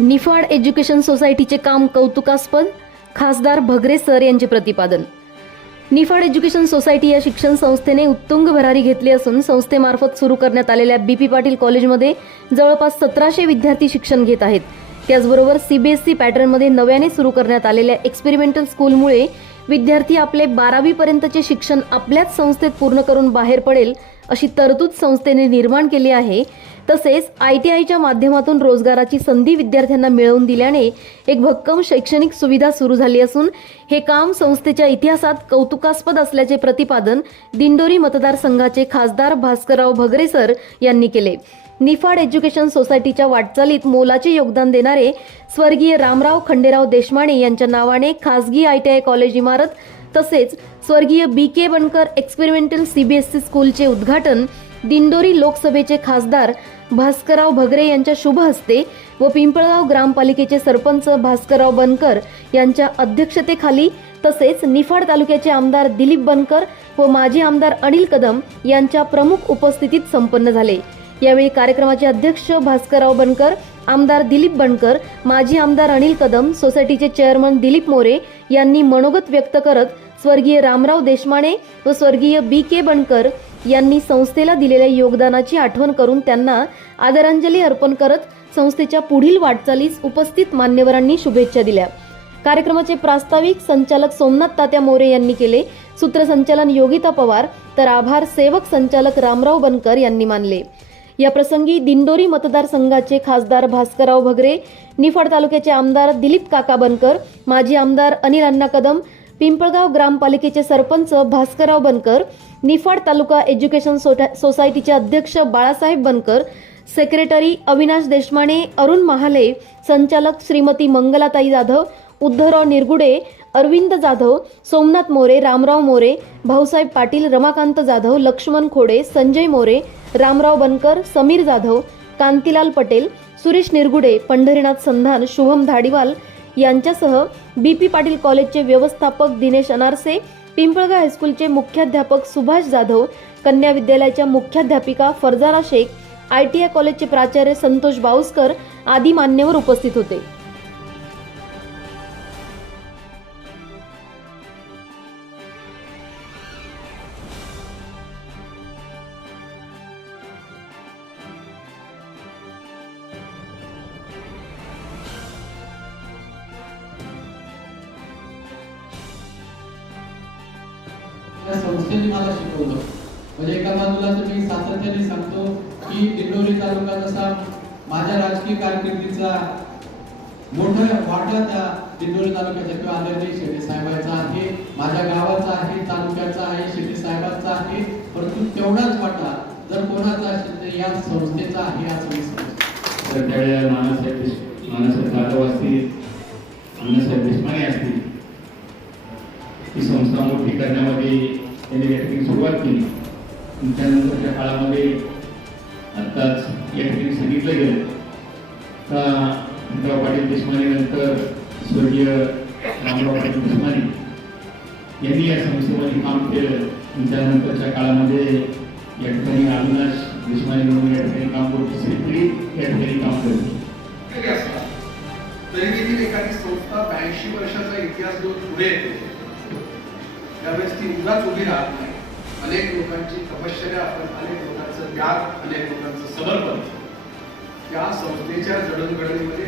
Niphad education सोसायटीचे काम कौतुकास्पद खासदार भगरे सर यांचे प्रतिपादन. निफाड एज्युकेशन सोसायटी या शिक्षण संस्थेने उत्तुंग भरारी घेतली असून संस्थेमार्फत सुरू करण्यात आलेल्या बी पी पाटील कॉलेजमध्ये जवळपास सतराशे विद्यार्थी शिक्षण घेत आहेत. त्याचबरोबर सीबीएसई पॅटर्नमध्ये नव्याने सुरू करण्यात आलेल्या एक्सपेरिमेंटल स्कूलमुळे विद्यार्थी आपले बारावी पर्यंतचे शिक्षण आपल्याच संस्थेत पूर्ण करून बाहेर पडेल अशी तरतूद संस्थेने निर्माण केली आहे. तसेच आय टी आयच्या माध्यमातून रोजगाराची संधी विद्यार्थ्यांना मिळवून दिल्याने एक भक्कम शैक्षणिक सुविधा सुरू झाली असून हे काम संस्थेच्या इतिहासात कौतुकास्पद असल्याचे प्रतिपादन दिंडोरी मतदारसंघाचे खासदार भास्करराव भगरे सर यांनी केले. निफाड एज्युकेशन सोसायटीच्या वाटचालीत मोलाचे योगदान देणारे स्वर्गीय रामराव खंडेराव देशमाणे यांच्या नावाने खासगी आय टी आय कॉलेज इमारत तसेच स्वर्गीय B K Bankar experimental CBSE स्कूलचे उद्घाटन दिंडोरी लोकसभेचे खासदार भास्करराव भगरे यांच्या शुभ हस्ते व पिंपळगाव ग्रामपालिकेचे सरपंच भास्करराव बनकर यांच्या अध्यक्षतेखाली तसेच निफाड तालुक्याचे आमदार दिलीप बनकर व माजी आमदार अनिल कदम यांच्या प्रमुख उपस्थितीत संपन्न झाले. यावेळी कार्यक्रमाचे अध्यक्ष भास्करराव बनकर आमदार दिलीप बनकर माजी आमदार अनिल कदम सोसायटीचे चेअरमन दिलीप मोरे यांनी मनोगत व्यक्त करत स्वर्गीय रामराव देशमाणे व स्वर्गीय बी के बनकर यांनी संस्थेला दिलेल्या योगदानाची आठवण करून त्यांना आदरांजली अर्पण करत संस्थेच्या पुढील वाटचालीस उपस्थित मान्यवरांनी शुभेच्छा दिल्या. कार्यक्रमाचे प्रास्ताविक संचालक सोमनाथ तात्या मोरे यांनी केले. सूत्रसंचालन योगिता पवार तर आभार सेवक संचालक रामराव बनकर यांनी मानले. या प्रसंगी दिंडोरी मतदारसंघाचे खासदार भास्करराव भगरे निफाड तालुक्याचे आमदार दिलीप काका बनकर माजी आमदार अनिल अण्णा कदम पिंपळगाव ग्रामपालिकेचे सरपंच भास्करराव बनकर निफाड तालुका एज्युकेशन सोसायटीचे अध्यक्ष बाळासाहेब बनकर सेक्रेटरी अविनाश देशमाने अरुण महाले संचालक श्रीमती मंगलाताई जाधव उद्धवराव निरगुडे अरविंद जाधव सोमनाथ मोरे रामराव मोरे भाऊसाहेब पाटील रमाकांत जाधव लक्ष्मण खोडे संजय मोरे रामराव बनकर समीर जाधव कांतीलाल पटेल सुरेश निरगुडे पंढरीनाथ संधान शुभम धाडीवाल यांच्यासह बी पी पाटील कॉलेजचे व्यवस्थापक दिनेश अनारसे पिंपळगाव हायस्कूलचे मुख्याध्यापक सुभाष जाधव कन्या विद्यालयाच्या मुख्याध्यापिका Farzana Shaikh I T I कॉलेजचे प्राचार्य संतोष बाऊसकर आदी मान्यवर उपस्थित होते. त्या संस्थेने मला शिकवलं. म्हणजे एका बाजूला तर मी सातत्याने सांगतो की दिंडोरी तालुका जसा माझ्या राजकीय कारकिर्दीचा मोठा वाटा त्या दिंडोरी तालुक्याच्या किंवा आदरणीय शेट्टी साहेबांचा आहे माझ्या गावाचा आहे तालुक्याचा आहे शेट्टी साहेबांचा आहे परंतु तेवढाच वाटा जर कोणाचा असेल तर या संस्थेचा आहे असं मी समजतो नानासाहेब नानासाहेब जाधव असतील अण्णासाहेब देशमाने असतील. ही संस्था मोठी करण्यामध्ये त्यांनी या ठिकाणी सुरुवात केली. आणि त्यानंतरच्या काळामध्ये आत्ताच या ठिकाणी सांगितलं गेलं. का भीमराव पाटील देशमाने नंतर स्वर्गीय रामराव पाटील देशमाने यांनी या संस्थेमध्ये काम केलं. आणि त्यानंतरच्या काळामध्ये या ठिकाणी अविनाश देशमाने म्हणून या ठिकाणी काम करतो सेक्रेटरी या ठिकाणी काम करतो तरी देखील एखादी संस्था ब्याऐंशी वर्षाचा इतिहास जो पुढे येते. त्यावेळेस ती उगाच उभी राहत नाही. अनेक लोकांची तपश्चर्या आपण अनेक लोकांचं त्याग अनेक लोकांचं समर्पण. त्या संस्थेच्या जडणघडणीमध्ये